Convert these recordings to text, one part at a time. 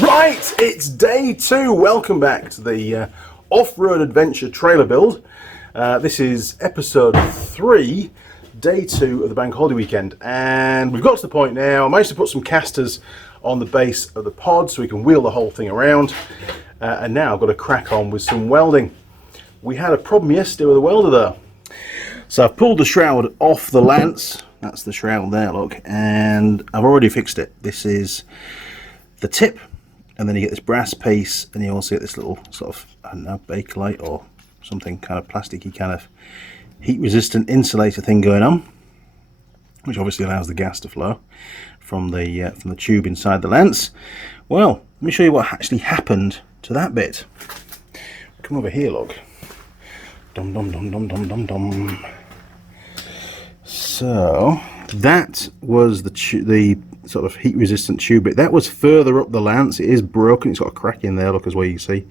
Right, it's day 2. Welcome back to the off-road adventure trailer build. This is episode 3, day 2 of the bank holiday weekend, and we've got to the point now. I managed to put some casters on the base of the pod so we can wheel the whole thing around, and now I've got to crack on with some welding. We had a problem yesterday with the welder though, so I've pulled the shroud off the lance. That's the shroud there, look, and I've already fixed it. This is the tip, and then you get this brass piece, and you also get this little sort of, I don't know, Bakelite or something kind of plasticky kind of heat resistant insulator thing going on, which obviously allows the gas to flow from the tube inside the lance. Well, let me show you what actually happened to that bit. Come over here, look. Dum dum dum dum dum dum dum. So that was the sort of heat resistant tube bit. That was further up the lance. It is broken. It's got a crack in there, look, as well, you see.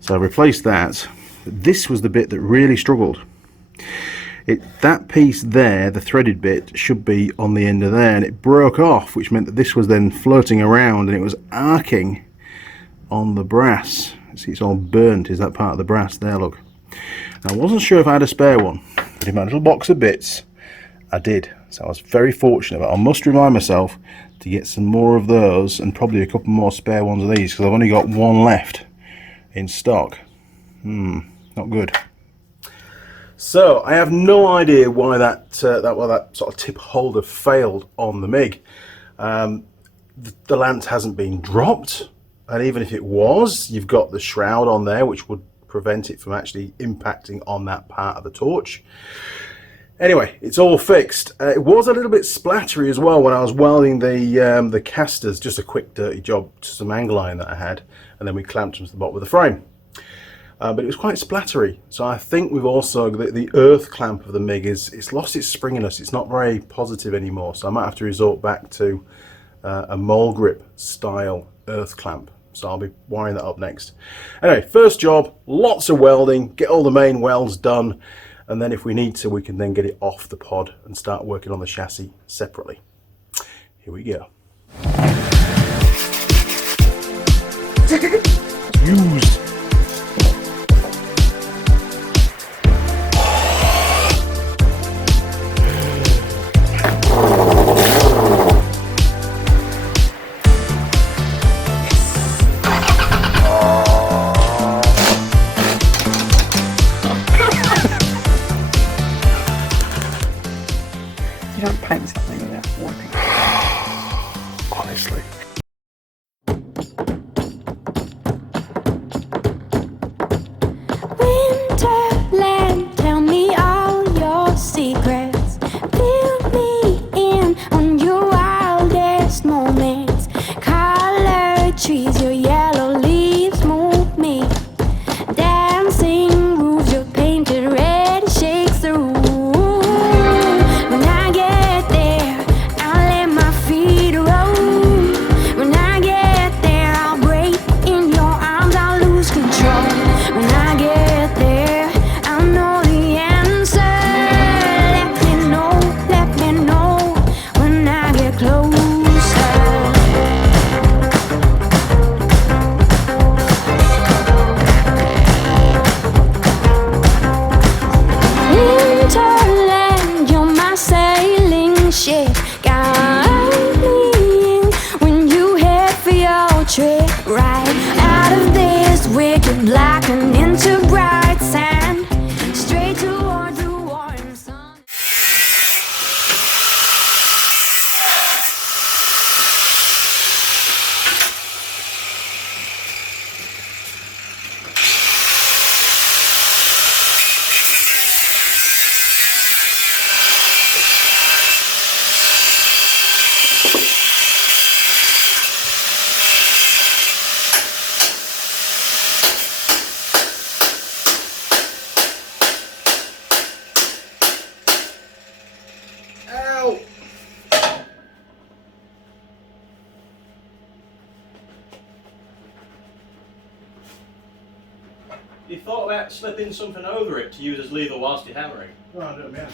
So I replaced that. This was the bit that really struggled. That piece there, the threaded bit, should be on the end of there, and it broke off, which meant that this was then floating around and it was arcing on the brass. See, it's all burnt, is that part of the brass there, look. And I wasn't sure if I had a spare one, but in my little box of bits I did, so I was very fortunate. But I must remind myself to get some more of those, and probably a couple more spare ones of these, because I've only got one left in stock. Not good. So I have no idea why that sort of tip holder failed on the MiG. The lance hasn't been dropped, and even if it was, you've got the shroud on there, which would prevent it from actually impacting on that part of the torch. Anyway, it's all fixed. It was a little bit splattery as well when I was welding the casters. Just a quick dirty job to some angle iron that I had, and then we clamped them to the bottom of the frame. But it was quite splattery. So I think we've also, the earth clamp of the MiG it's lost its springiness. It's not very positive anymore. So I might have to resort back to a mole grip style earth clamp. So I'll be wiring that up next. Anyway, first job, lots of welding, get all the main welds done, and then if we need to, we can then get it off the pod and start working on the chassis separately. Here we go. Used. You don't paint something without working. Honestly. Winterland, tell me all your secrets. Fill me in on your wildest moments. Colored trees, your yellow leaves move me. Dancing roofs, your painted red shakes the room. Right out of this wicked black and into bright sand, straight toward the warm sun. You thought about slipping something over it to use as lever whilst you're hammering? Oh, I don't know.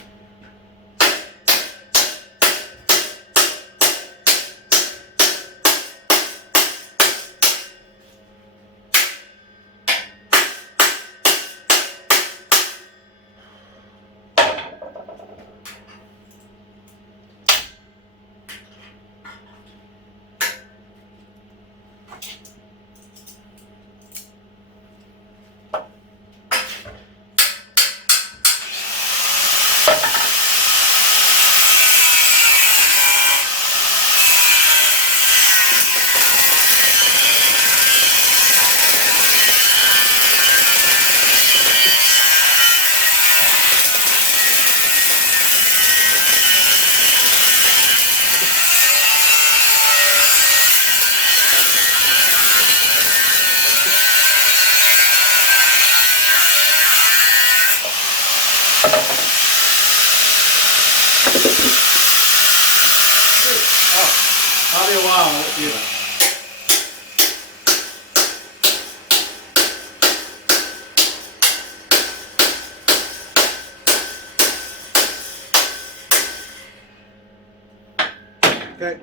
Might be a while, I'll let you know. Okay.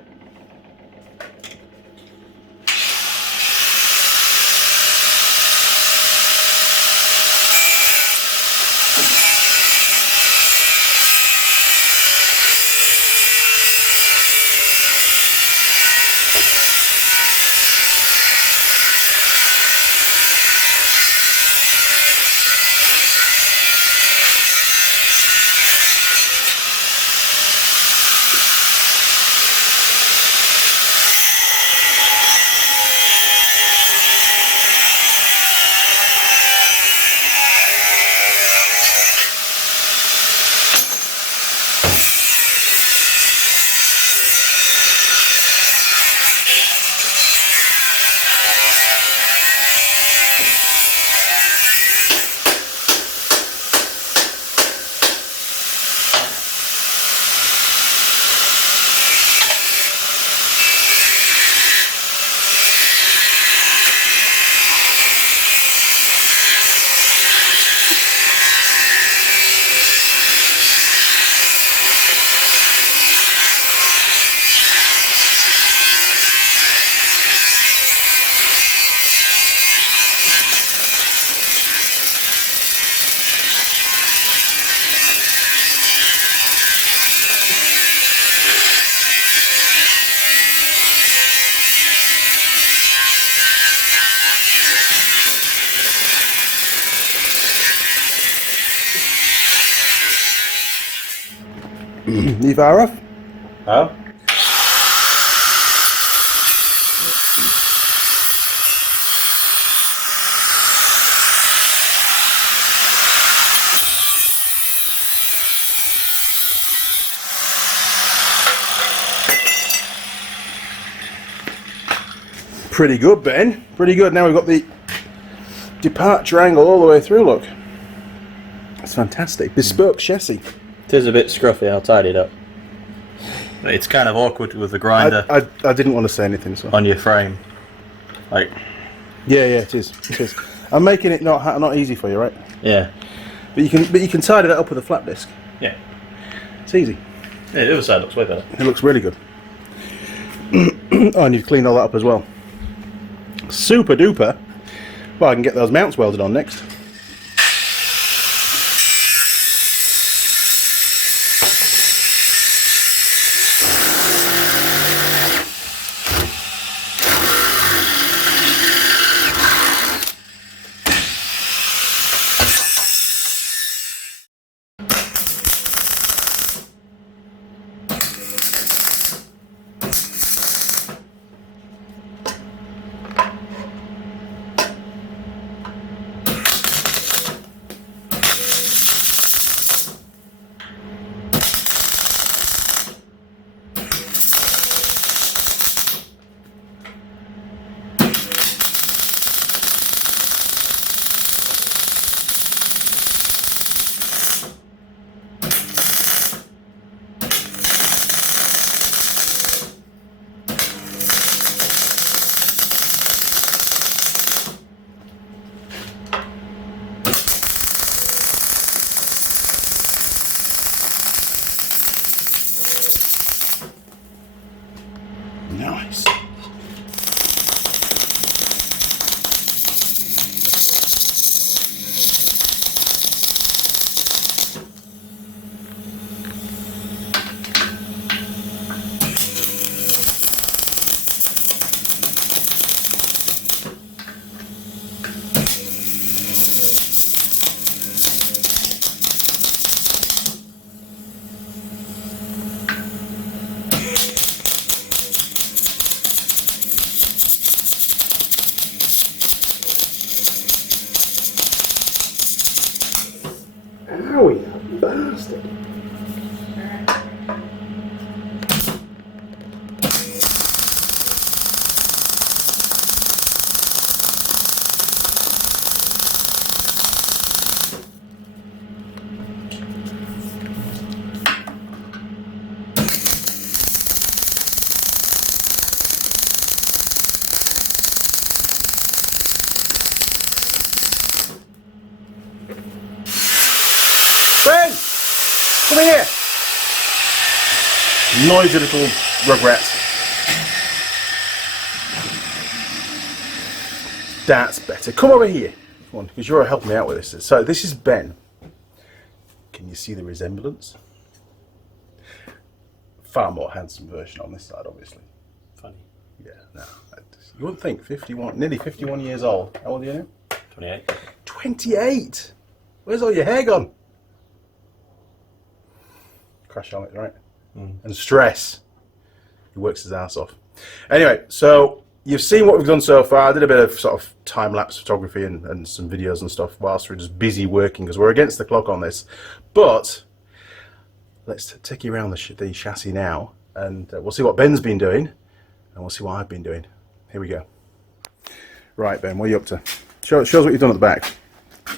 You far off? Oh? Pretty good, Ben. Pretty good. Now we've got the departure angle all the way through, look. That's fantastic. Bespoke chassis. It is a bit scruffy, I'll tidy it up. It's kind of awkward with the grinder I didn't want to say anything, so. on your frame. Like, Yeah, it is. It is. I'm making it not easy for you, right? yeah. But you can tidy that up with a flat disc. Yeah. It's easy. Yeah, the other side looks way better. It looks really good. Oh, and you've cleaned all that up as well. Super duper. Well, I can get those mounts welded on next. Nice. Noisy little rugrat. That's better. Come over here. Come on, because you're helping me out with this. So this is Ben. Can you see the resemblance? Far more handsome version on this side, obviously. Funny. Yeah, no. You wouldn't think, 51, nearly 51 years old. How old are you now? 28. 28? Where's all your hair gone? Crash helmet, right? And stress. He works his ass off. Anyway, so you've seen what we've done so far. I did a bit of sort of time-lapse photography and some videos and stuff whilst we're just busy working because we're against the clock on this. But let's take you around the chassis now, and we'll see what Ben's been doing, and we'll see what I've been doing. Here we go. Right, Ben, what are you up to? Show us what you've done at the back.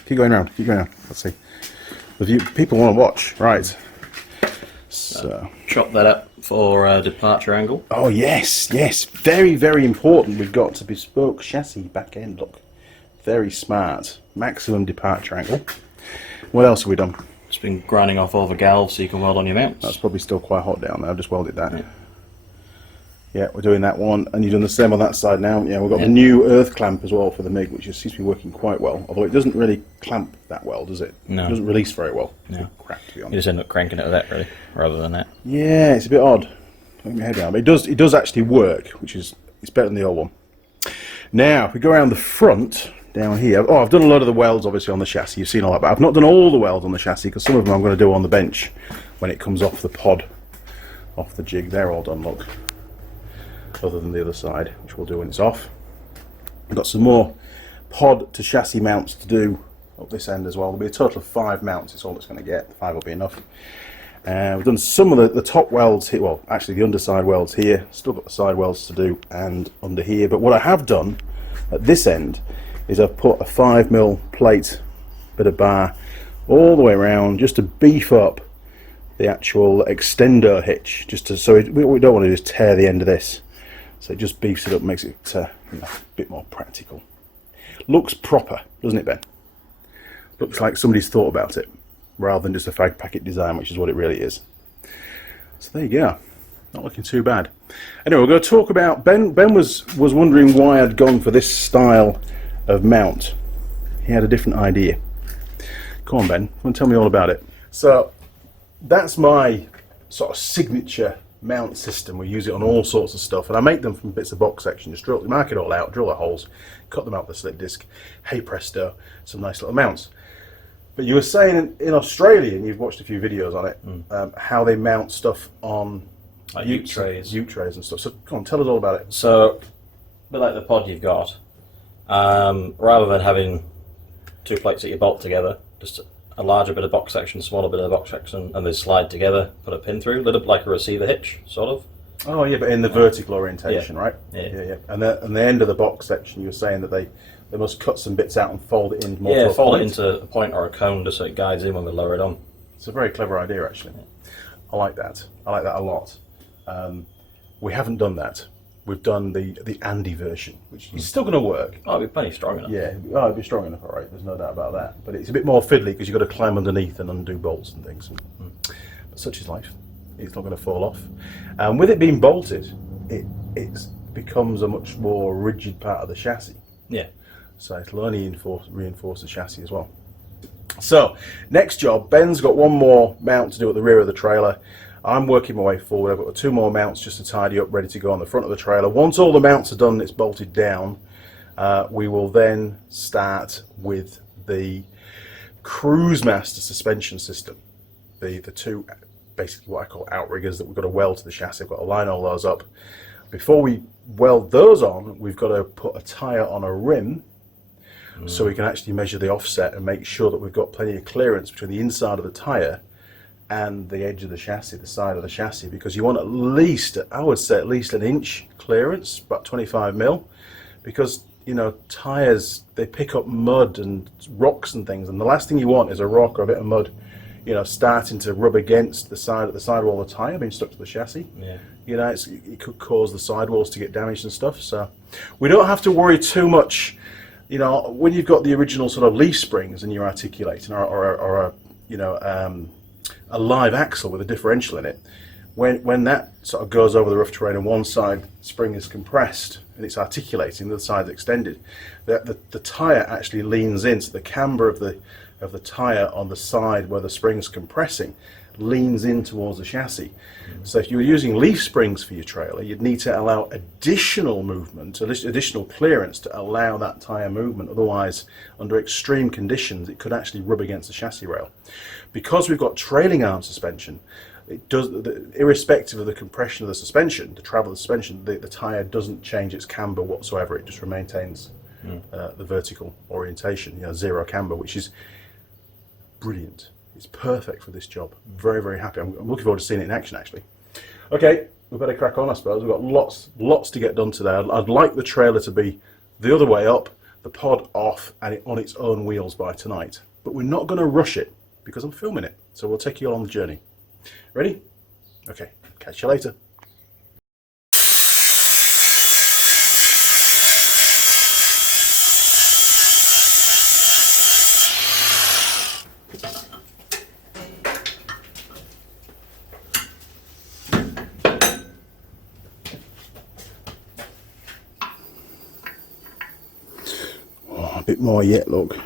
Keep going around. Keep going around. Let's see. People want to watch. Right. So chop that up for departure angle. Oh yes, yes, very, very important. We've got to bespoke chassis back end. Look, very smart. Maximum departure angle. What else have we done? It's been grinding off all the galves so you can weld on your mounts. That's probably still quite hot down there. I've just welded that. Yeah, we're doing that one, and you've done the same on that side now. Yeah, we've got the new earth clamp as well for the MIG, which seems to be working quite well. Although it doesn't really clamp that well, does it? No. It doesn't release very well. No. Crap, to be You honest. just end up cranking it with that, really, rather than that. Yeah, it's a bit odd. Let me head down. But it does actually work, which is it's better than the old one. Now, if we go around the front, down here. Oh, I've done a lot of the welds, obviously, on the chassis. You've seen all that, but I've not done all the welds on the chassis because some of them I'm going to do on the bench when it comes off the pod, off the jig. They're all done, look. Other than the other side, which we'll do when it's off. We've got some more pod to chassis mounts to do up this end as well. There'll be a total of 5 mounts. It's all it's going to get. 5 will be enough. We've done some of the top welds here. Well, actually the underside welds here. Still got the side welds to do and under here. But what I have done at this end is I've put a 5mm plate, bit of bar, all the way around just to beef up the actual extender hitch. Just to, so we don't want to just tear the end of this. So it just beefs it up, makes it a bit more practical. Looks proper, doesn't it, Ben? Looks like somebody's thought about it, rather than just a fag packet design, which is what it really is. So there you go. Not looking too bad. Anyway, we're going to talk about Ben. Ben was wondering why I'd gone for this style of mount. He had a different idea. Come on, Ben. Want to tell me all about it? So that's my sort of signature mount system. We use it on all sorts of stuff, and I make them from bits of box section. Just mark it all out, drill the holes, cut them out with the slip disc. Hey presto, some nice little mounts. But you were saying in Australia, and you've watched a few videos on it, how they mount stuff on like ute trays and stuff. So come on, tell us all about it. So, a bit like the pod you've got, rather than having 2 plates that you bolt together, just a larger bit of box section, a smaller bit of box section, and they slide together, put a pin through, a little bit like a receiver hitch, sort of. Oh yeah, but in the vertical orientation, right? Yeah. And the end of the box section, you were saying that they must cut some bits out and fold it in more. Yeah, to a fold point. it into a point or a cone just so it guides in when we lower it on. It's a very clever idea, actually. I like that. I like that a lot. We haven't done that. We've done the Andy version, which is still going to work. Oh, it'd be plenty strong enough. Yeah, it'd be strong enough, all right. There's no doubt about that. But it's a bit more fiddly because you've got to climb underneath and undo bolts and things. But such is life. It's not going to fall off. And with it being bolted, it becomes a much more rigid part of the chassis. Yeah. So it'll only reinforce the chassis as well. So, next job, Ben's got one more mount to do at the rear of the trailer. I'm working my way forward. I've got 2 more mounts just to tidy up, ready to go on the front of the trailer. Once all the mounts are done and it's bolted down, we will then start with the CruiseMaster suspension system. The 2, basically what I call outriggers that we've got to weld to the chassis. I've got to line all those up. Before we weld those on, we've got to put a tyre on a rim so we can actually measure the offset and make sure that we've got plenty of clearance between the inside of the tyre and the edge of the chassis, the side of the chassis, because you want at least, I would say at least 1 inch clearance, about 25mm, because, you know, tyres, they pick up mud and rocks and things, and the last thing you want is a rock or a bit of mud, you know, starting to rub against the sidewall of the tyre, being stuck to the chassis. Yeah. You know, it could cause the sidewalls to get damaged and stuff, so we don't have to worry too much. You know, when you've got the original sort of leaf springs and you're articulating, or a live axle with a differential in it, when that sort of goes over the rough terrain and one side spring is compressed and it's articulating, the other side's extended, the tyre actually leans in, so the camber of the tyre on the side where the spring's compressing leans in towards the chassis. So if you were using leaf springs for your trailer, you'd need to allow additional movement, additional clearance to allow that tyre movement. Otherwise, under extreme conditions, it could actually rub against the chassis rail. Because we've got trailing arm suspension, it does, irrespective of the compression of the suspension, the travel of the suspension, the tyre doesn't change its camber whatsoever. It just maintains the vertical orientation, zero camber, which is brilliant. It's perfect for this job. Very, very happy. I'm looking forward to seeing it in action, actually. Okay, we better crack on, I suppose. We've got lots to get done today. I'd like the trailer to be the other way up, the pod off, and it on its own wheels by tonight. But we're not going to rush it because I'm filming it. So we'll take you all on the journey. Ready? Okay, catch you later. A bit more yet, look.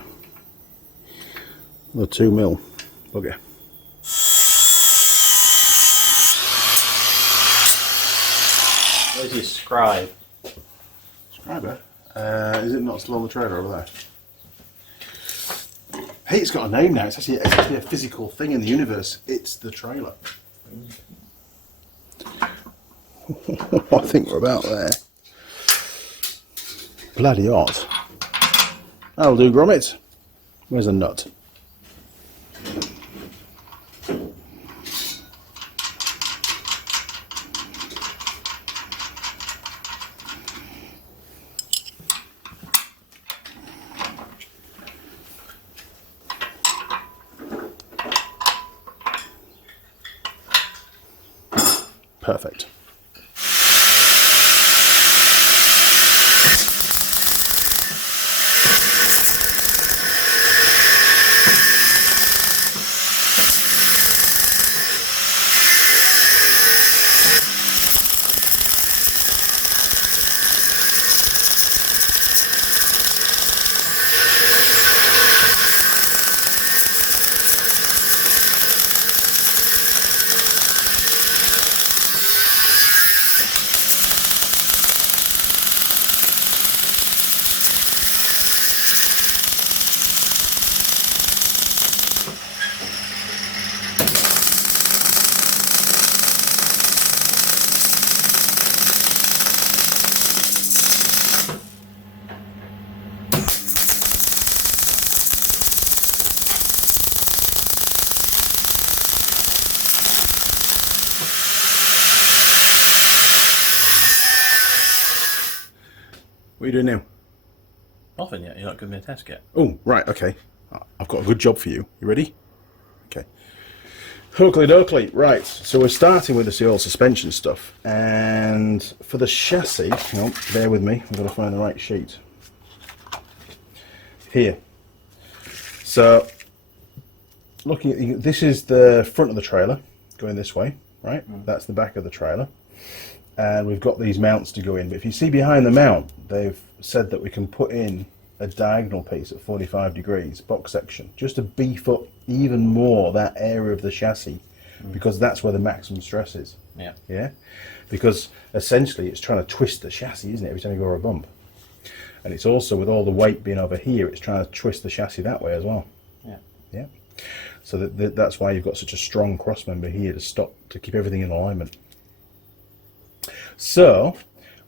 The 2 mil. Look here. Where's your scribe? Scriber? Is it not still on the trailer over there? Hey, it's got a name now. It's actually a physical thing in the universe. It's the trailer. I think we're about there. Bloody hot. That'll do, Gromit. Where's a nut? Perfect. What are you doing now? Nothing yet. You're not giving me a test yet. Oh, right, okay. I've got a good job for you. You ready? Okay. Hookly dokley. Right, so we're starting with this old suspension stuff. And for the chassis, bear with me, I've got to find the right sheet. Here. So, looking at this is the front of the trailer, going this way, right? That's the back of the trailer. And we've got these mounts to go in. But if you see behind the mount, they've said that we can put in a diagonal piece at 45 degrees, box section, just to beef up even more that area of the chassis, because that's where the maximum stress is. Yeah. Yeah? Because essentially it's trying to twist the chassis, isn't it, every time you go over a bump. And it's also, with all the weight being over here, it's trying to twist the chassis that way as well. Yeah. Yeah? So that's why you've got such a strong cross member here to keep everything in alignment. So,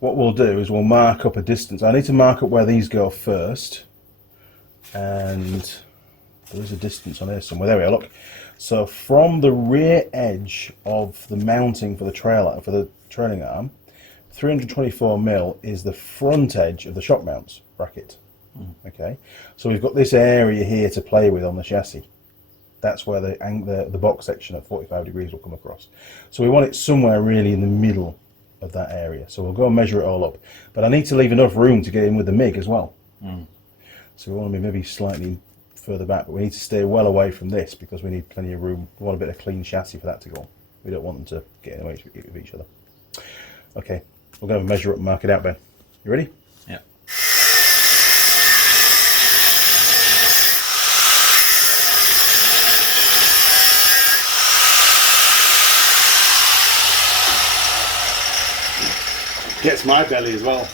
what we'll do is we'll mark up a distance. I need to mark up where these go first. And there's a distance on here somewhere. There we are, look. So, from the rear edge of the mounting for the trailer, for the trailing arm, 324 mil is the front edge of the shock mounts bracket. Okay, so we've got this area here to play with on the chassis. That's where the box section at 45 degrees will come across. So we want it somewhere really in the middle of that area. So we'll go and measure it all up. But I need to leave enough room to get in with the MIG as well. So we want to be maybe slightly further back, but we need to stay well away from this because we need plenty of room. We want a bit of clean chassis for that to go We don't want them to get in the way of each other. Okay, we're going to measure up and mark it out, Ben. You ready? Yeah. Gets my belly as well.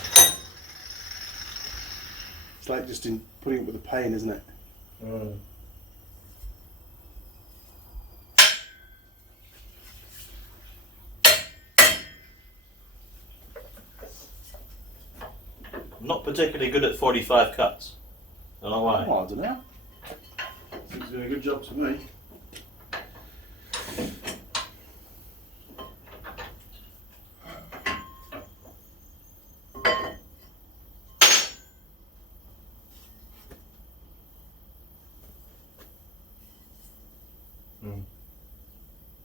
It's like just in putting it with the pain, isn't it? Not particularly good at 45 cuts. Don't know why. Oh, I don't know. He's doing a good job to me.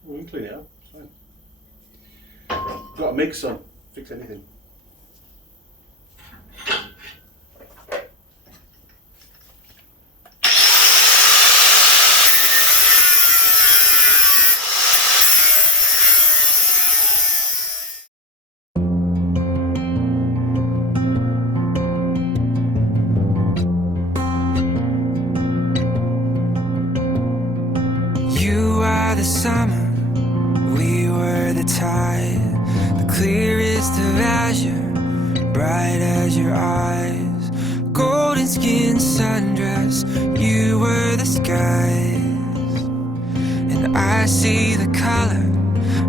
We can clean it up. It's fine. Got a mix on. Fix anything. You are the summer, we were the tide, the clearest of azure, bright as your eyes, golden skin sundress, you were the skies, and I see the color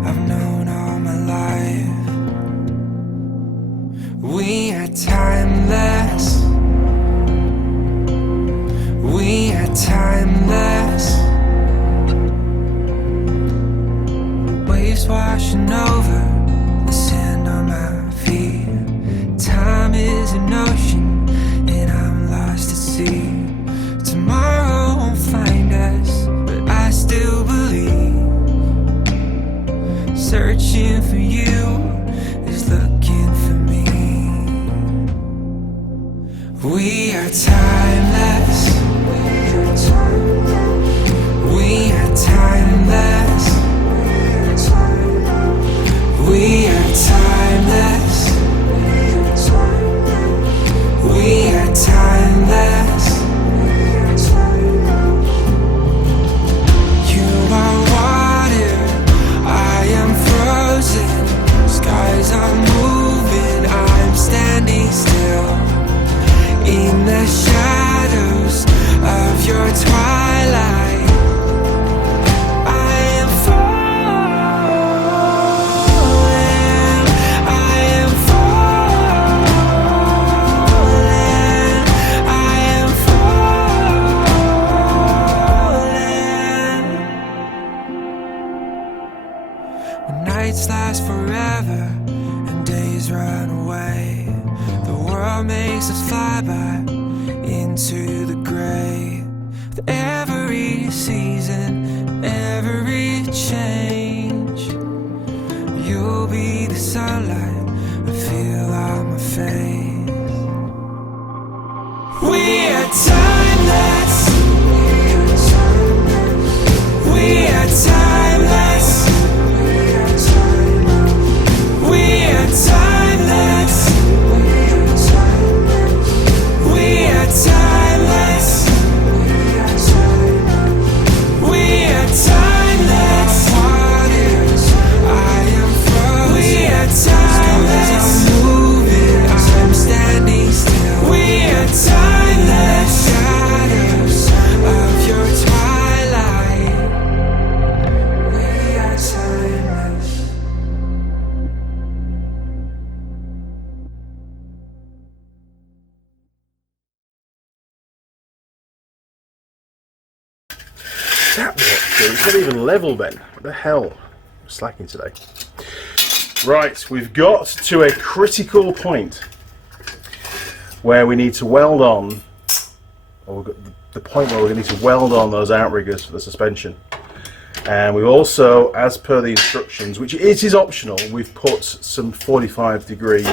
I've known all my life. We are timeless, we are timeless. Waves washing over the sand on my feet. Time is an ocean and I'm lost at sea. Tomorrow won't find us, but I still believe. Searching for you is looking for me. We are timeless. We are timeless. We are timeless. We are timeless. You are water, I am frozen. Skies are moving, I'm standing still. In the shadows of your twilight, nights last forever and days run away. The world makes us fly by into the gray. With every season, every change, you'll be the sunlight I feel on my face. We are timeless. We are timeless. We are timeless. We are timeless. We are timeless. I am frozen. We are timeless. I'm moving. I'm standing still. We are timeless. Shadows of your twilight. We are timeless. That works, dude. It's not even level, Ben. What the hell? I'm slacking today. Right, we've got to a critical point where we need to weld on, or we've got the point where we're going to need to weld on those outriggers for the suspension. And we also, as per the instructions, which it is optional, we've put some 45-degree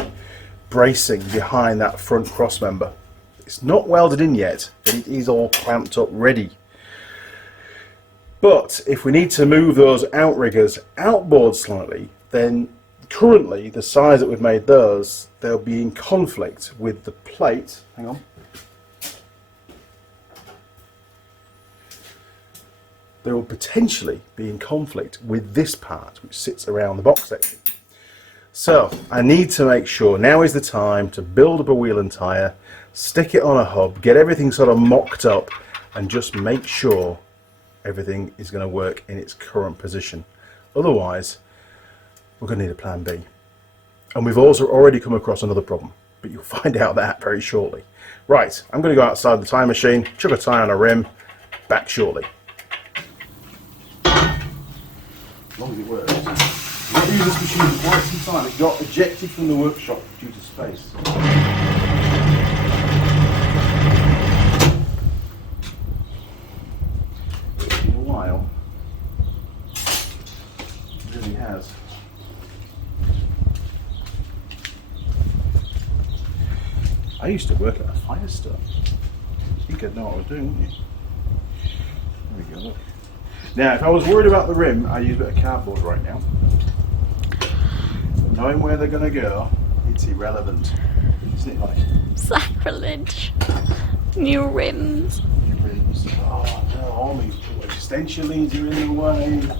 bracing behind that front cross member. It's not welded in yet, but it is all clamped up ready. But if we need to move those outriggers outboard slightly, then currently the size that we've made those, they'll be in conflict with the plate. Hang on. They will potentially be in conflict with this part which sits around the box section. So I need to make sure now is the time to build up a wheel and tyre, stick it on a hub, get everything sort of mocked up, and just make sure everything is going to work in its current position. Otherwise, we're going to need a plan B. And we've also already come across another problem, but you'll find out that very shortly. Right, I'm going to go outside the tyre machine, chuck a tyre on a rim, back shortly. As long as it works. I've not used this machine for quite some time. It got ejected from the workshop due to space. It's been a while. It really has. I used to work at a Firestone. You could know what I was doing, wouldn't you? There we go, look. Now, if I was worried about the rim, I'd use a bit of cardboard right now. But knowing where they're going to go, it's irrelevant. Isn't it, like? Sacrilege. New rims. New rims. Oh no, all these extension leads are in the way. Get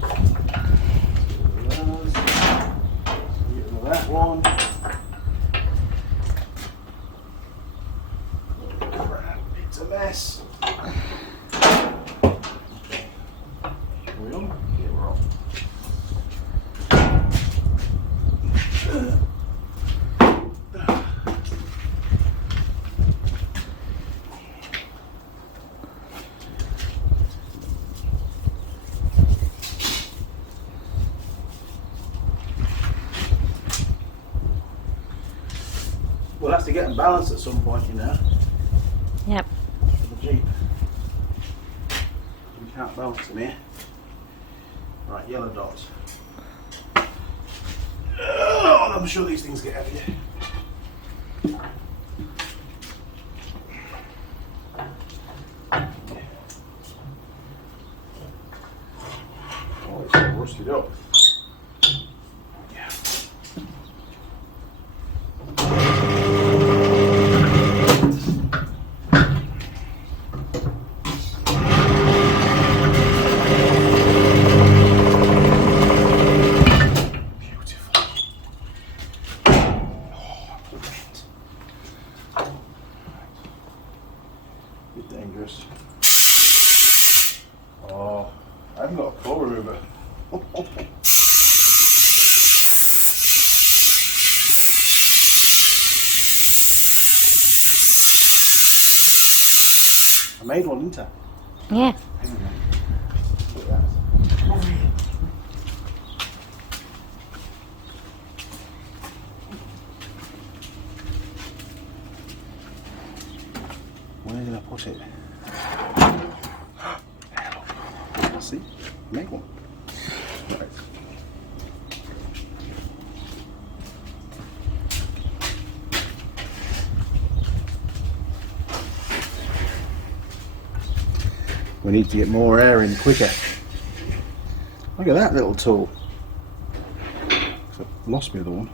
rid of that one. It's a mess. We'll have to get them balanced at some point, you know. Yep. For the Jeep. We can't balance them here. Right, yellow dots. Oh, I'm sure these things get heavier. Oh, it's all rusted up. Dangerous. Oh, I haven't got a claw remover. I made one, didn't I? Yeah. Look at that. Over here. Where did I put it? See? Make one. Right. We need to get more air in quicker. Look at that little tool. So I lost my other one.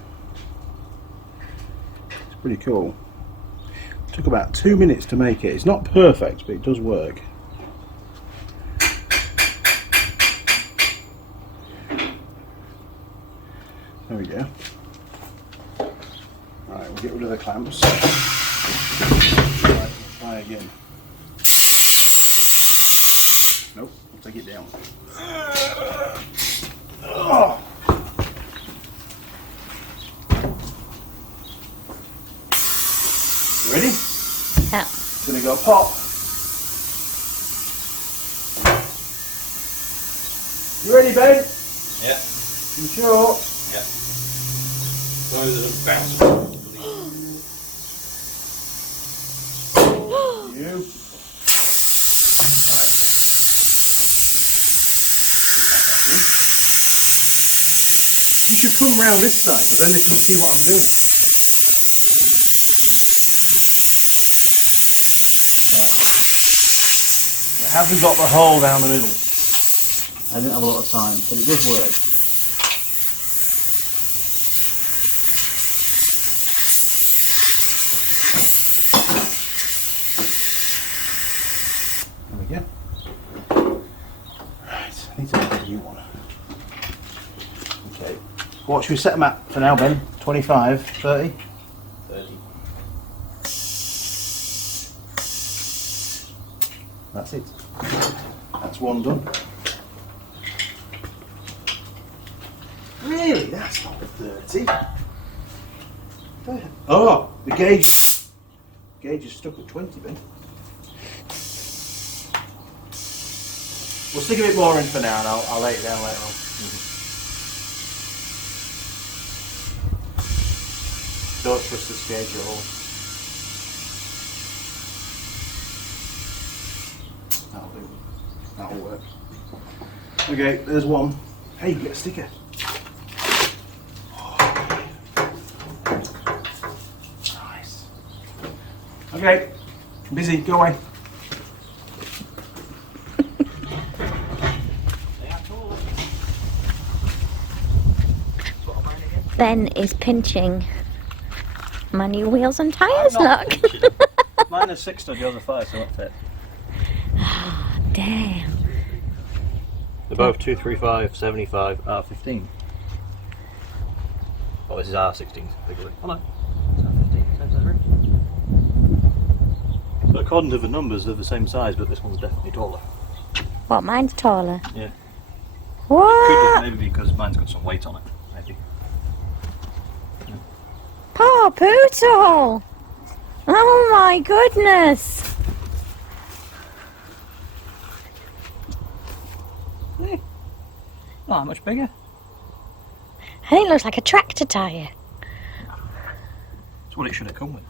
It's pretty cool. Took about 2 minutes to make it. It's not perfect, but it does work. There we go. Right, we'll get rid of the clamps. Right, we'll try again. Nope, we'll take it down. Oh. You ready? Yeah. It's gonna go pop. You ready, Ben? Yeah. You sure? Yeah. As long as it doesn't bounce. You. Right. You should come round this side, but then they can see what I'm doing. Right. It hasn't got the hole down the middle. I didn't have a lot of time, but it does work. There we go. Right, I need to make a new one. Okay. What should we set them at for now, Ben? 25, 30? 30. That's it. That's one done. Really? That's not 30. Oh, the gauge is stuck at 20, Ben. We'll stick a bit more in for now and I'll lay it down later on. Don't trust this gauge at all. That'll do. That'll work. Okay, there's one. Hey, you get a sticker. Nice. Okay, busy, go away. Ben is pinching my new wheels and tyres, look. Mine are 6 to yours are 5, so that's it. Damn. They're both 235, 75, R15. Oh, this is R16, bigger. Oh no, it's R15, same size rim. So according to the numbers, they're the same size, but this one's definitely taller. What, mine's taller? Yeah. What? Could just maybe because mine's got some weight on it, maybe. Poor Poodle! Oh my goodness! Yeah. Not that much bigger. I think it looks like a tractor tyre. That's what it should have come with.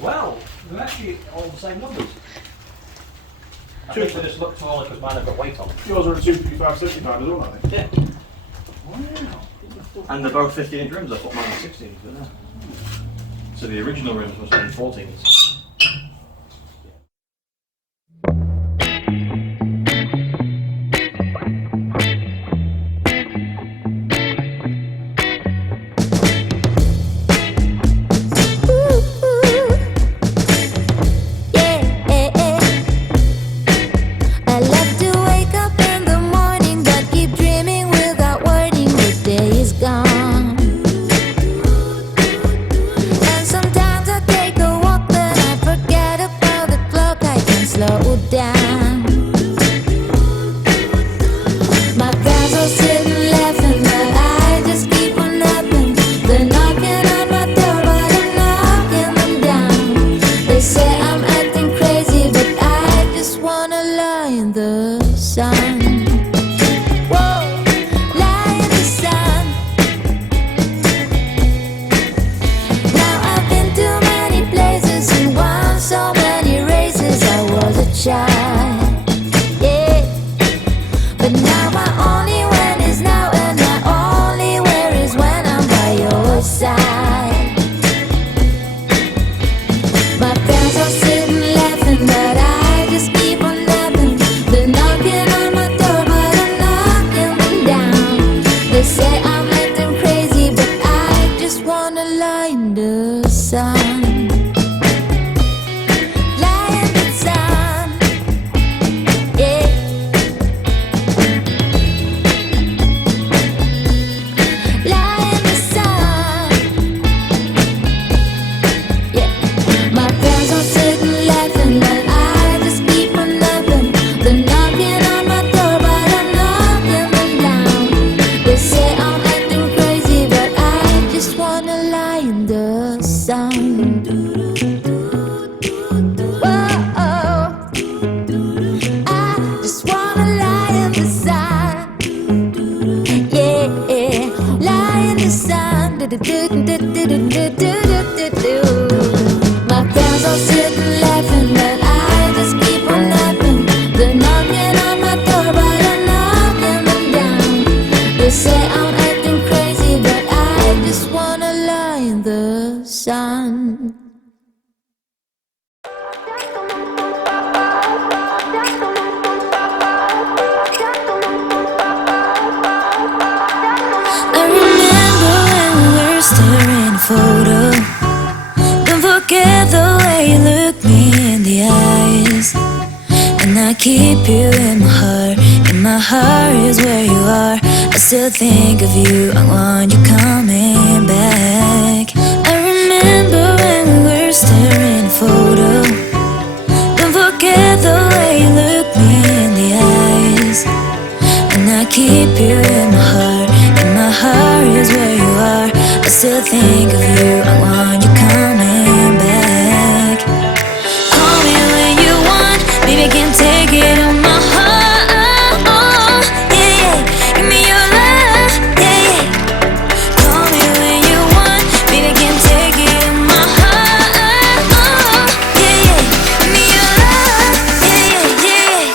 Well, they're actually all the same numbers. I think they just look taller because mine have got weight on it. Yours are a 255, 75 as well, aren't they? Yeah. Wow. And they're both 15-inch rims. I thought mine were 16s, but no. So the original rims must have been 14s. Sitting laughing, but I just keep on laughing. They're knocking on my look me in the eyes, and I keep you in my heart. In my heart is where you are. I still think of you. I want you coming back. I remember when we were staring at a photo. Don't forget the way you look me in the eyes, and I keep you in my heart. In my heart is where you are. I still think of you. I want you coming back. Call me when you want. Maybe I can take it on my heart. Yeah, yeah. Give me your love. Yeah, yeah. Call me when you want. Maybe I can take it on my heart. Yeah, yeah. Give me your love. Yeah, yeah, yeah.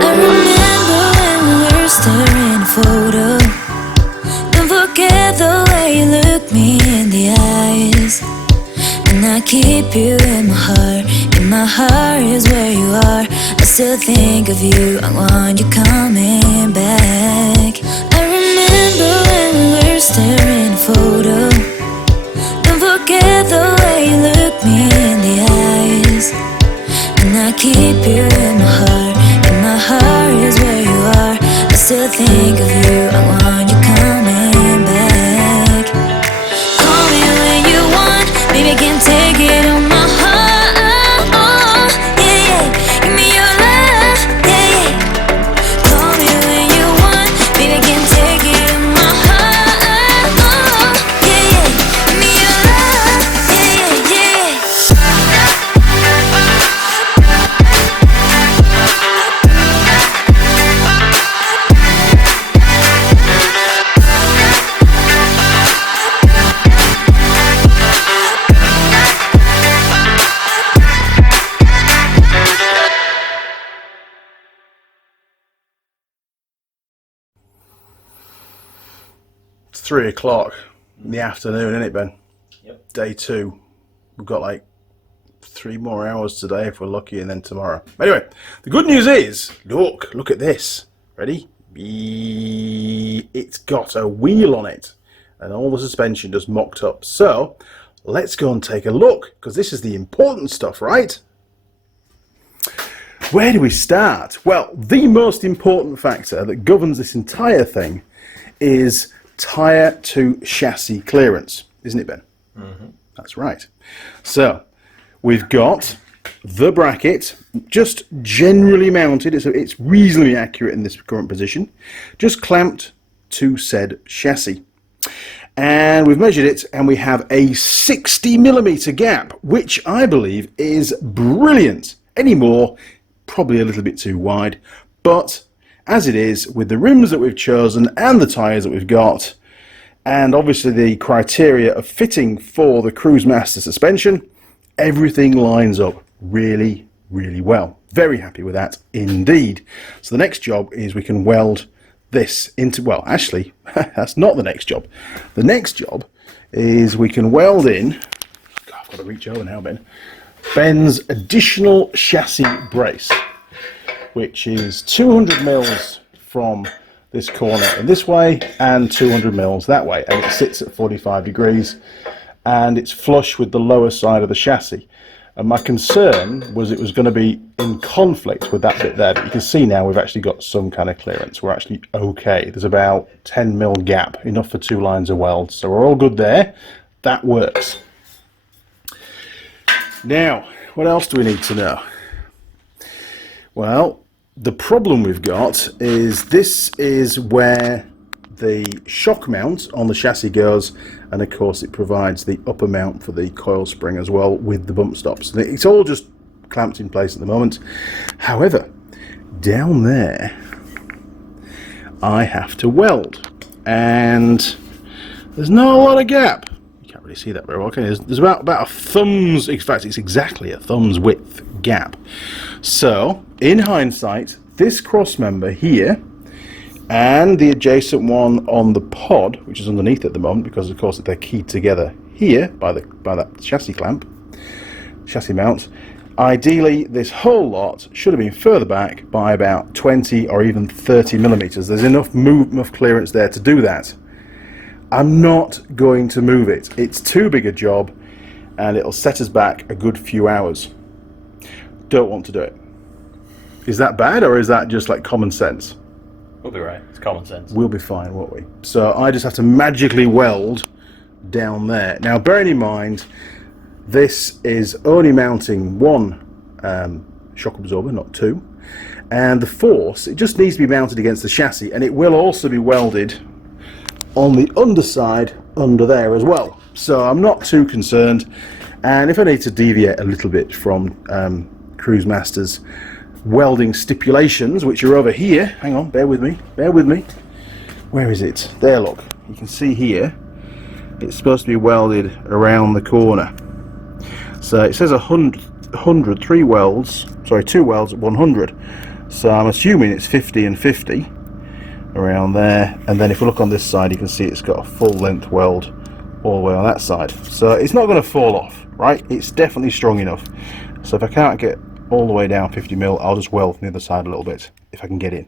I remember when we were staring at a photo. Don't forget the way you look me in the eyes, and I keep you in my heart. In my heart is where you are. I still think of you. I want you coming back. I remember when we were staring at a photo. Don't forget the way you look me in the eyes, and I keep you in my heart. In my heart is where you are. I still think of you. I want you coming back. Call me when you want. Maybe I can take it on my heart. Yeah, yeah. Give me your love. Yeah, yeah. Call me when you want. Maybe I can take it on my heart. Yeah, yeah. Give me your love. Yeah, yeah, yeah. It's 3 o'clock in the afternoon, isn't it, Ben? Yep. Day 2. We've got like 3 more hours today if we're lucky, and then tomorrow. Anyway, the good news is, look at this. Ready? It's got a wheel on it, and all the suspension just mocked up. So let's go and take a look, because this is the important stuff, right? Where do we start? Well, the most important factor that governs this entire thing is tyre to chassis clearance, isn't it, Ben? Mm-hmm. That's right. So we've got the bracket just generally mounted, so it's reasonably accurate in this current position, just clamped to said chassis. And we've measured it, and we have a 60mm gap, which I believe is brilliant. Any more, probably a little bit too wide, but as it is, with the rims that we've chosen and the tyres that we've got, and obviously the criteria of fitting for the CruiseMaster suspension, everything lines up really, really well. Very happy with that indeed. So the next job is we can weld this into, well, actually, that's not the next job. The next job is we can weld in, God, I've got to reach over now, Ben, Ben's additional chassis brace, which is 200 mils from this corner in this way and 200 mils that way, and it sits at 45 degrees and it's flush with the lower side of the chassis. And my concern was it was going to be in conflict with that bit there, but you can see now we've actually got some kind of clearance. We're actually okay. There's about 10 mil gap, enough for 2 lines of weld, so we're all good there. That works. Now, what else do we need to know? Well, the problem we've got is this is where the shock mount on the chassis goes, and of course it provides the upper mount for the coil spring as well with the bump stops. It's all just clamped in place at the moment. However, down there I have to weld, and there's not a lot of gap. You can't really see that very well, can you? There's about a thumb's, in fact it's exactly a thumb's width gap. So in hindsight, this cross member here and the adjacent one on the pod, which is underneath at the moment because of course they're keyed together here by that chassis clamp, chassis mount. Ideally this whole lot should have been further back by about 20 or even 30 millimeters. There's enough clearance there to do that. I'm not going to move it. It's too big a job and it'll set us back a good few hours. Don't want to do it. Is that bad, or is that just like common sense? We'll be right. It's common sense. We'll be fine, won't we? So I just have to magically weld down there. Now bearing in mind, this is only mounting one shock absorber, not two. And the force, it just needs to be mounted against the chassis, and it will also be welded on the underside under there as well. So I'm not too concerned, and if I need to deviate a little bit from CruiseMaster's welding stipulations, which are over here, hang on, bear with me, where is it? There, look, you can see here it's supposed to be welded around the corner. So it says 100, two welds at 100, so I'm assuming it's 50 and 50 around there, and then if we look on this side you can see it's got a full length weld all the way on that side, so it's not going to fall off, right? It's definitely strong enough. So if I can't get all the way down 50 mil, I'll just weld from the other side a little bit if I can get in.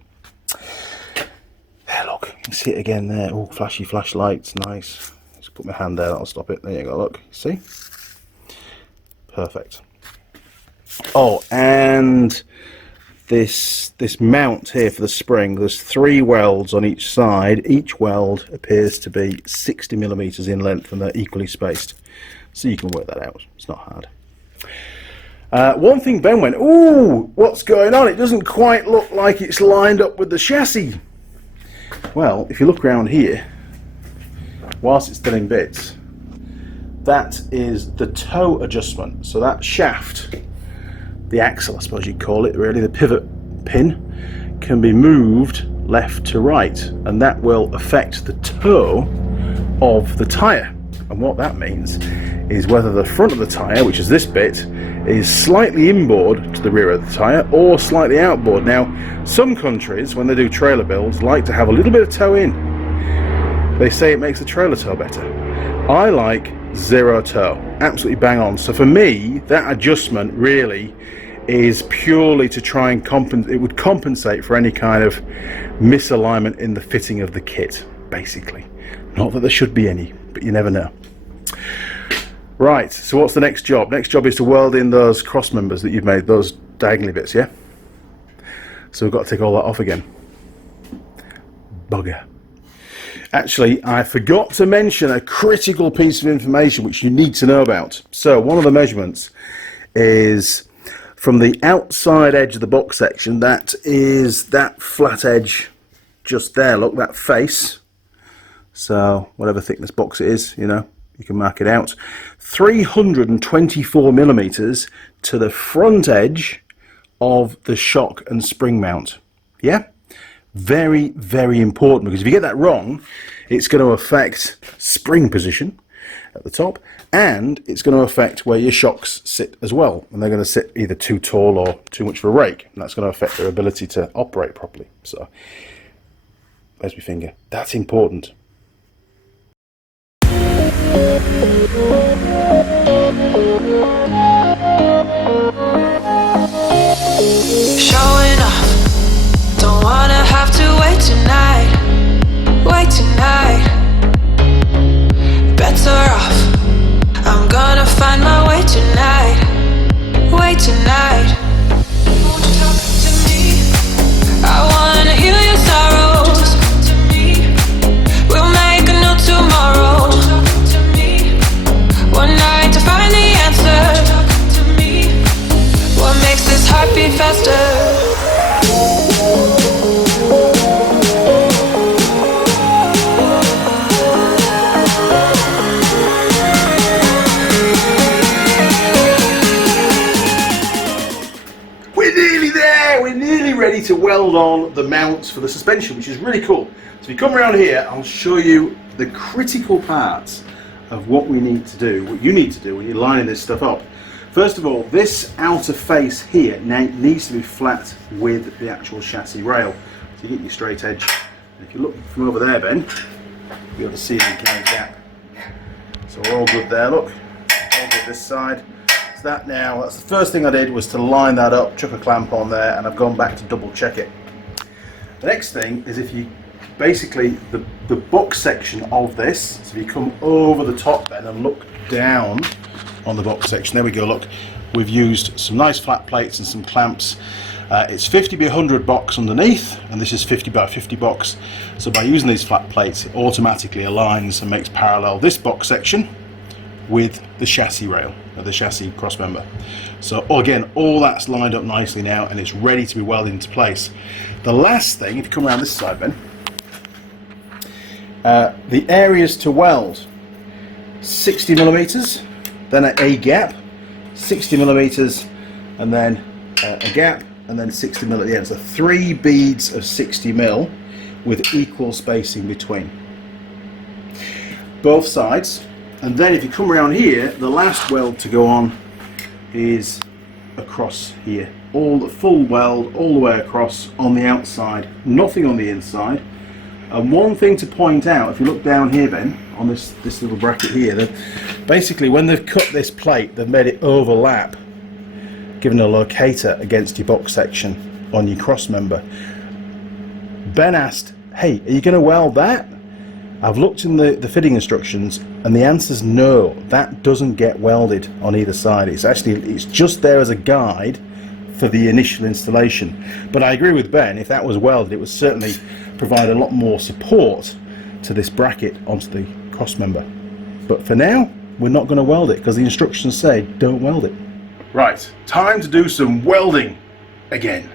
There, look, you can see it again there. Oh, flashy flashlights, nice. Just put my hand there, that'll stop it. There you go, look, see? Perfect. Oh, and this mount here for the spring, there's 3 welds on each side. Each weld appears to be 60 millimeters in length and they're equally spaced, so you can work that out. It's not hard. One thing Ben went, ooh, what's going on? It doesn't quite look like it's lined up with the chassis. Well, if you look around here, whilst it's still in bits, that is the toe adjustment. So that shaft, the axle I suppose you'd call it really, the pivot pin, can be moved left to right, and that will affect the toe of the tyre. And what that means is whether the front of the tyre, which is this bit, is slightly inboard to the rear of the tyre or slightly outboard. Now, some countries, when they do trailer builds, like to have a little bit of toe in. They say it makes the trailer toe better. I like 0 toe, absolutely bang on. So for me, that adjustment really is purely to try and compensate. It would compensate for any kind of misalignment in the fitting of the kit, basically. Not that there should be any, but you never know. Right, so what's the next job? Next job is to weld in those cross members that you've made, those diagonally bits, yeah? So we've got to take all that off again. Bugger. Actually, I forgot to mention a critical piece of information which you need to know about. So one of the measurements is from the outside edge of the box section, that is that flat edge just there, look, that face. So whatever thickness box it is, you know, you can mark it out. 324 millimeters to the front edge of the shock and spring mount. Yeah? Very, very important, because if you get that wrong, it's going to affect spring position at the top, and it's going to affect where your shocks sit as well. And they're going to sit either too tall or too much of a rake, and that's going to affect their ability to operate properly. So, there's my finger. That's important. Showing off, don't wanna have to wait tonight. Better off, I'm gonna find my way tonight. Won't you talk to me? I wanna heal your sorrows. We'll make a new tomorrow. One night to find the answer. What makes this heart beat faster? Ready to weld on the mounts for the suspension, which is really cool. So if you come around here, I'll show you the critical parts of what we need to do, what you need to do when you're lining this stuff up. First of all, this outer face here needs to be flat with the actual chassis rail. So you get your straight edge. And if you look from over there, Ben, you'll be able to see the kind of gap. So we're all good there, look. All good this side. So that now, that's the first thing I did, was to line that up, chuck a clamp on there, and I've gone back to double check it. The next thing is if you, basically, the box section of this, so if you come over the top then and look down on the box section, there we go, look, we've used some nice flat plates and some clamps. It's 50 by 100 box underneath, and this is 50 by 50 box. So by using these flat plates, it automatically aligns and makes parallel this box section with the chassis rail, or the chassis cross member. So again, all that's lined up nicely now, and it's ready to be welded into place. The last thing, if you come around this side, Ben, the areas to weld, 60 millimeters, then a gap, 60 millimeters, and then a gap, and then 60 mil at the end. So 3 beads of 60 mil with equal spacing between both sides. And then if you come around here, the last weld to go on is across here. All the full weld all the way across on the outside, nothing on the inside. And one thing to point out, if you look down here, Ben, on this little bracket here, that basically when they've cut this plate, they've made it overlap, given a locator against your box section on your cross member. Ben asked, hey, are you going to weld that? I've looked in the fitting instructions, and the answer's no, that doesn't get welded on either side. It's just there as a guide for the initial installation. But I agree with Ben, if that was welded, it would certainly provide a lot more support to this bracket onto the cross member. But for now, we're not going to weld it because the instructions say don't weld it. Right, time to do some welding again.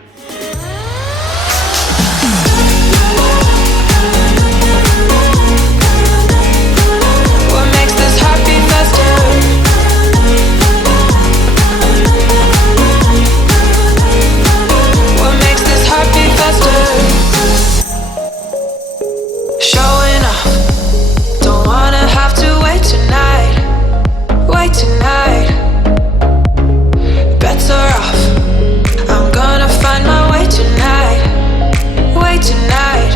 What makes this heart beat faster? What makes this heart beat faster? Showing off, don't wanna have to wait tonight. Wait tonight. Bets are off, I'm gonna find my way tonight. Way tonight.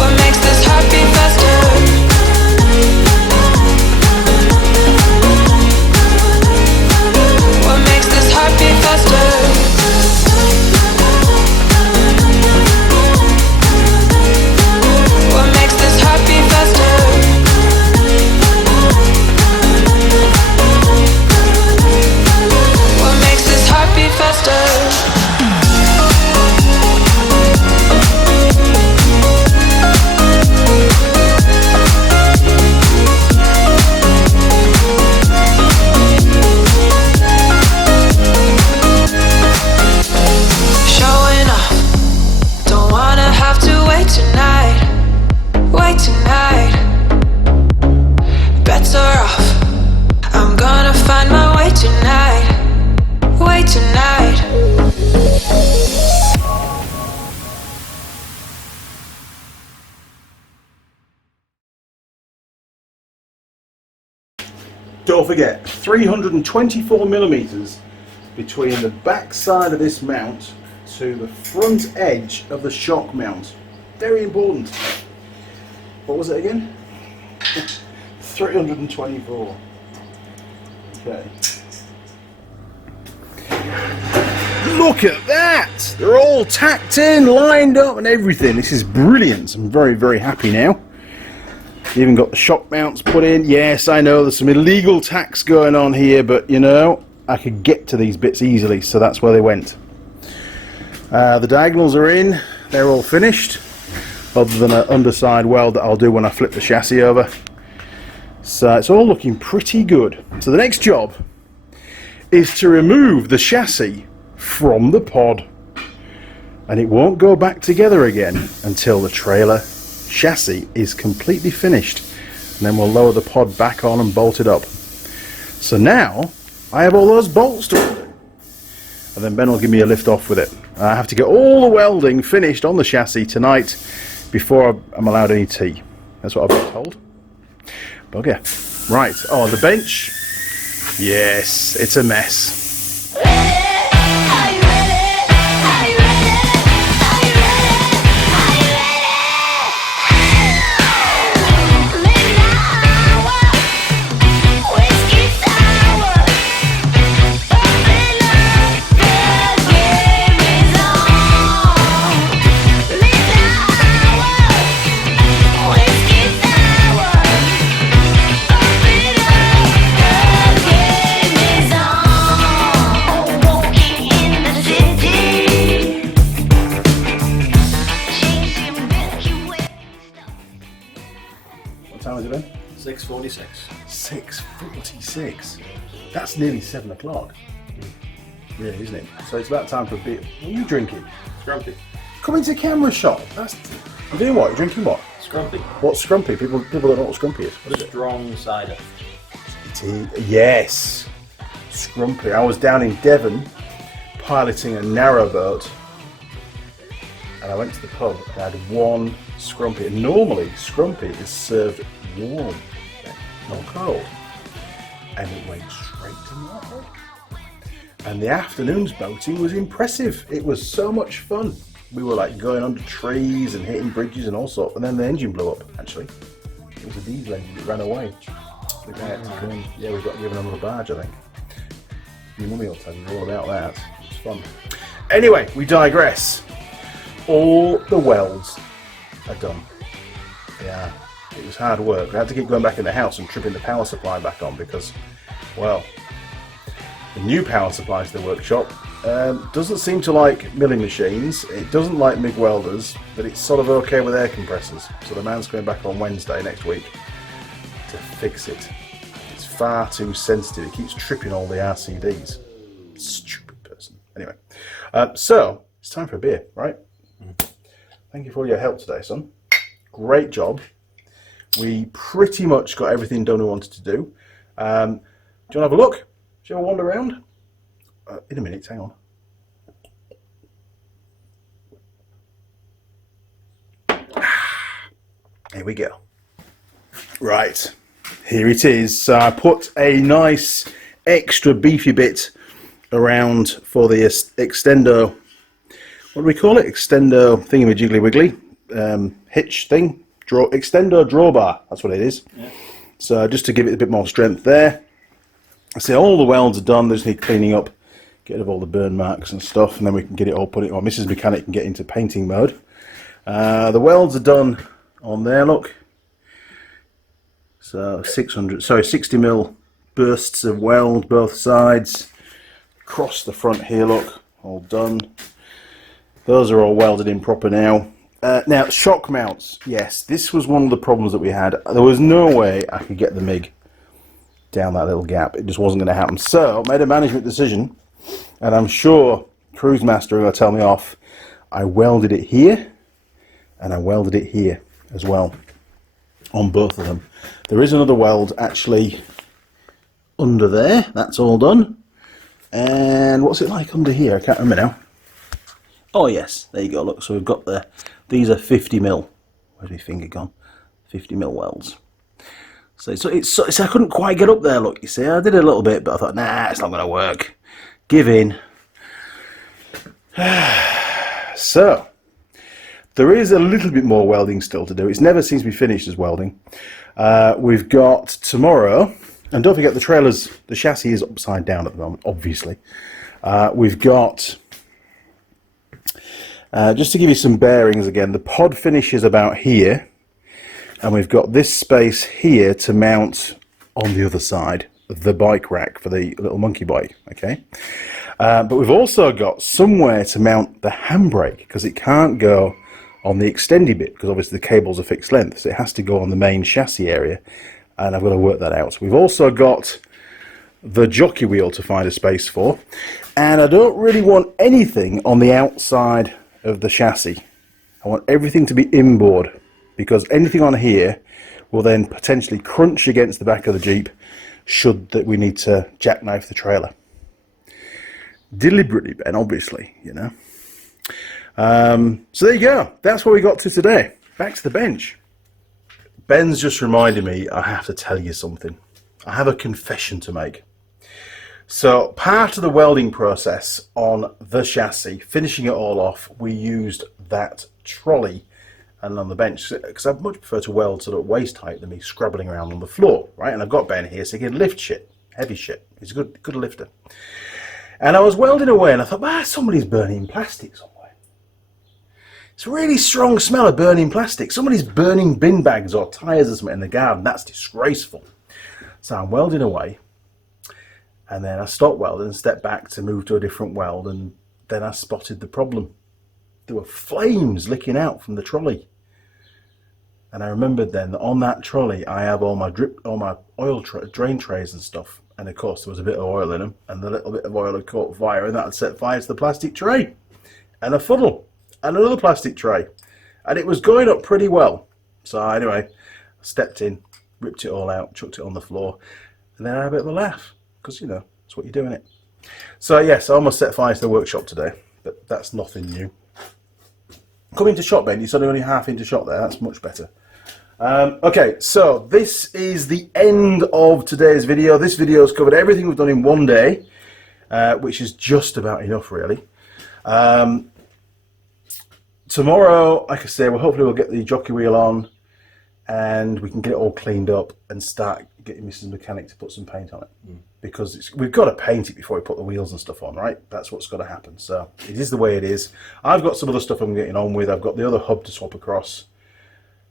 What makes this heart beat faster? What makes this heart beat faster? What makes this heart beat faster? What makes this heart beat faster? Showing off, don't wanna have to wait tonight. Wait tonight. Bets are off, I'm gonna find my way tonight. Wait tonight. Don't forget, 324 millimeters between the back side of this mount to the front edge of the shock mount. Very important. What was it again? 324. Okay. Look at that! They're all tacked in, lined up and everything. This is brilliant. I'm very, very happy now. Even got the shock mounts put in. Yes, I know there's some illegal tacks going on here, but you know, I could get to these bits easily, so that's where they went. The diagonals are in, they're all finished, other than an underside weld that I'll do when I flip the chassis over. So it's all looking pretty good. So the next job is to remove the chassis from the pod, and it won't go back together again until the trailer chassis is completely finished. And then we'll lower the pod back on and bolt it up. So now I have all those bolts to undo. And then Ben will give me a lift off with it. I have to get all the welding finished on the chassis tonight before I'm allowed any tea. That's what I've been told. Bugger. Right, oh, the bench. Yes, it's a mess. What time is it then? 6:46. 6:46. That's nearly 7 o'clock. Really, isn't it? So it's about time for a beer. What are you drinking? Scrumpy. Come into the camera shot. That's. I'm doing what? You're drinking what? Scrumpy. What's scrumpy? People don't know what scrumpy is. What is it? Strong cider. It is. Yes. Scrumpy. I was down in Devon piloting a narrowboat, and I went to the pub and I had one scrumpy. And normally scrumpy is served warm, not cold, and it went straight to my head. And the afternoon's boating was impressive. It was so much fun. We were like going under trees and hitting bridges and all sorts. And then the engine blew up. Actually, it was a diesel engine. It ran away. We got given another barge, I think. Your mummy will tell you all about that. It's fun. Anyway, we digress. All the welds are done. Yeah, it was hard work. I had to keep going back in the house and tripping the power supply back on because, well, the new power supply to the workshop doesn't seem to like milling machines. It doesn't like MIG welders, but it's sort of okay with air compressors. So the man's going back on Wednesday next week to fix it. It's far too sensitive. It keeps tripping all the RCDs. Stupid person. Anyway, so it's time for a beer, right? Thank you for all your help today, son. Great job. We pretty much got everything done we wanted to do. Do you want to have a look? Shall we wander around? In a minute, hang on. Here we go. Right, here it is. So I put a nice extra beefy bit around for the extendo. What do we call it? Extendo thingy-jiggly wiggly hitch thing. Extendo drawbar. That's what it is. Yeah. So just to give it a bit more strength there. I say all the welds are done. They just need cleaning up, get rid of all the burn marks and stuff, and then we can get it all put it on. Mrs. Mechanic can get into painting mode. The welds are done on there. Look. So 60 mil bursts of weld both sides. Across the front here. Look, all done. Those are all welded in proper now. Now, shock mounts. Yes, this was one of the problems that we had. There was no way I could get the MIG down that little gap. It just wasn't going to happen. So, I made a management decision, and I'm sure CruiseMaster are going to tell me off. I welded it here, and I welded it here as well, on both of them. There is another weld actually under there. That's all done. And what's it like under here? I can't remember now. Oh yes, there you go, look, so we've got these are 50 mil. Where's my finger gone? 50 mil welds. So I couldn't quite get up there, look, you see. I did a little bit, but I thought, nah, it's not going to work. Give in. So, there is a little bit more welding still to do. It never seems to be finished as welding. We've got tomorrow, and don't forget the trailers, the chassis is upside down at the moment, obviously. We've got... just to give you some bearings again, the pod finishes about here, and we've got this space here to mount on the other side of the bike rack for the little monkey bike, okay? But we've also got somewhere to mount the handbrake, because it can't go on the extendy bit, because obviously the cables are fixed length, so it has to go on the main chassis area, and I've got to work that out. We've also got the jockey wheel to find a space for, and I don't really want anything on the outside of the chassis. I want everything to be inboard because anything on here will then potentially crunch against the back of the Jeep should that we need to jackknife the trailer. Deliberately, Ben, obviously, you know. So there you go. That's what we got to today. Back to the bench. Ben's just reminded me I have to tell you something. I have a confession to make. So part of the welding process on the chassis, finishing it all off, we used that trolley and on the bench, because I much prefer to weld sort of waist height than me scrabbling around on the floor, right? And I've got Ben here so he can lift shit, heavy shit. He's a good lifter. And I was welding away and I thought, somebody's burning plastic somewhere. It's a really strong smell of burning plastic. Somebody's burning bin bags or tyres or something in the garden. That's disgraceful. So I'm welding away. And then I stopped welding and stepped back to move to a different weld, and then I spotted the problem. There were flames licking out from the trolley. And I remembered then that on that trolley I have all my oil drain trays and stuff. And of course there was a bit of oil in them, and the little bit of oil had caught fire, and that had set fire to the plastic tray. And a funnel, and another plastic tray. And it was going up pretty well. So anyway, I stepped in, ripped it all out, chucked it on the floor, and then I had a bit of a laugh. Because, you know, that's what you're doing it. So, yes, I almost set fire to the workshop today, but that's nothing new. Coming to shot, Ben, you're sort of only half into shot there. That's much better. Okay, so this is the end of today's video. This video has covered everything we've done in one day, which is just about enough, really. Tomorrow, like I say, hopefully we'll get the jockey wheel on, and we can get it all cleaned up and start getting Mrs. Mechanic to put some paint on it. Because we've got to paint it before we put the wheels and stuff on, right? That's what's got to happen. So it is the way it is. I've got some other stuff I'm getting on with. I've got the other hub to swap across,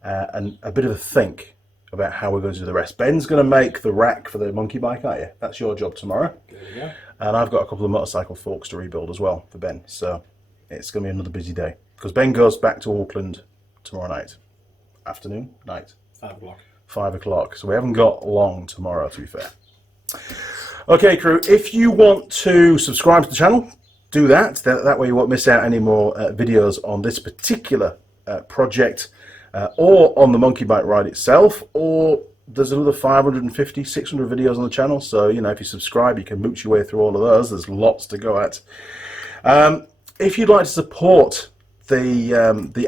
and a bit of a think about how we're going to do the rest. Ben's going to make the rack for the monkey bike, aren't you? That's your job tomorrow. Yeah. And I've got a couple of motorcycle forks to rebuild as well for Ben. So it's going to be another busy day, because Ben goes back to Auckland tomorrow night. Afternoon? Night? 5 o'clock. 5 o'clock. So we haven't got long tomorrow, to be fair. Okay, crew, if you want to subscribe to the channel, do that. That way you won't miss out any more videos on this particular project, or on the monkey bike ride itself, or there's another 550, 600 videos on the channel. So, you know, if you subscribe, you can mooch your way through all of those. There's lots to go at. If you'd like to support the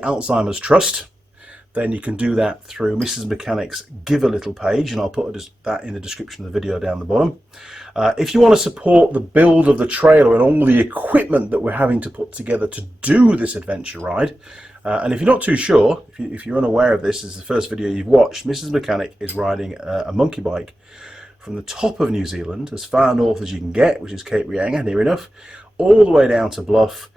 Alzheimer's Trust, then you can do that through Mrs. Mechanic's Give a Little page, and I'll put that in the description of the video down the bottom. If you want to support the build of the trailer and all the equipment that we're having to put together to do this adventure ride, and if you're not too sure, if you're unaware of this is the first video you've watched, Mrs. Mechanic is riding a monkey bike from the top of New Zealand, as far north as you can get, which is Cape Reinga, near enough, all the way down to Bluff,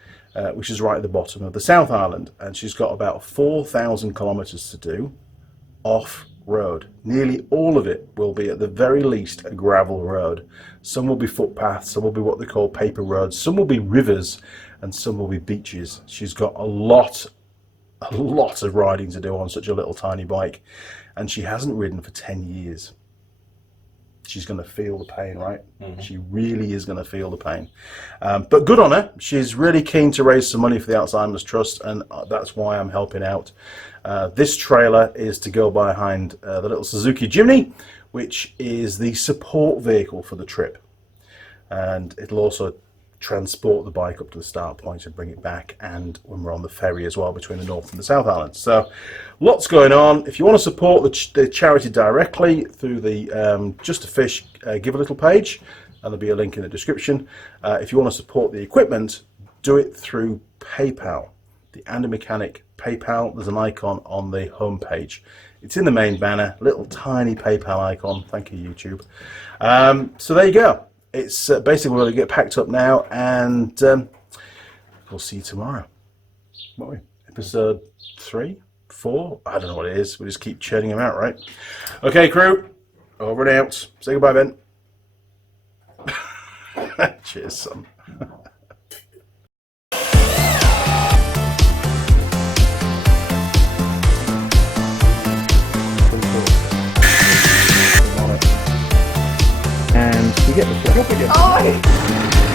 which is right at the bottom of the South Island, and she's got about 4,000 kilometres to do off-road. Nearly all of it will be, at the very least, a gravel road. Some will be footpaths, some will be what they call paper roads, some will be rivers, and some will be beaches. She's got a lot of riding to do on such a little tiny bike, and she hasn't ridden for 10 years. She's going to feel the pain, right? Mm-hmm. She really is going to feel the pain. But good on her. She's really keen to raise some money for the Alzheimer's Trust, and that's why I'm helping out. This trailer is to go behind the little Suzuki Jimny, which is the support vehicle for the trip. And it'll also transport the bike up to the start point and bring it back, and when we're on the ferry as well between the North and the South Islands. So lots going on. If you want to support the charity directly through the Just a Fish Give a Little page, and there'll be a link in the description. If you want to support the equipment, do it through PayPal. The Andy Mechanic PayPal, there's an icon on the home page. It's in the main banner, little tiny PayPal icon. Thank you, YouTube. So there you go. It's basically we're going to get packed up now, and we'll see you tomorrow. What are we? Episode 3, 4? I don't know what it is. We just keep churning them out, right? Okay, crew. Over and out. Say goodbye, Ben. Cheers, son. And we get the flip up again. Oh!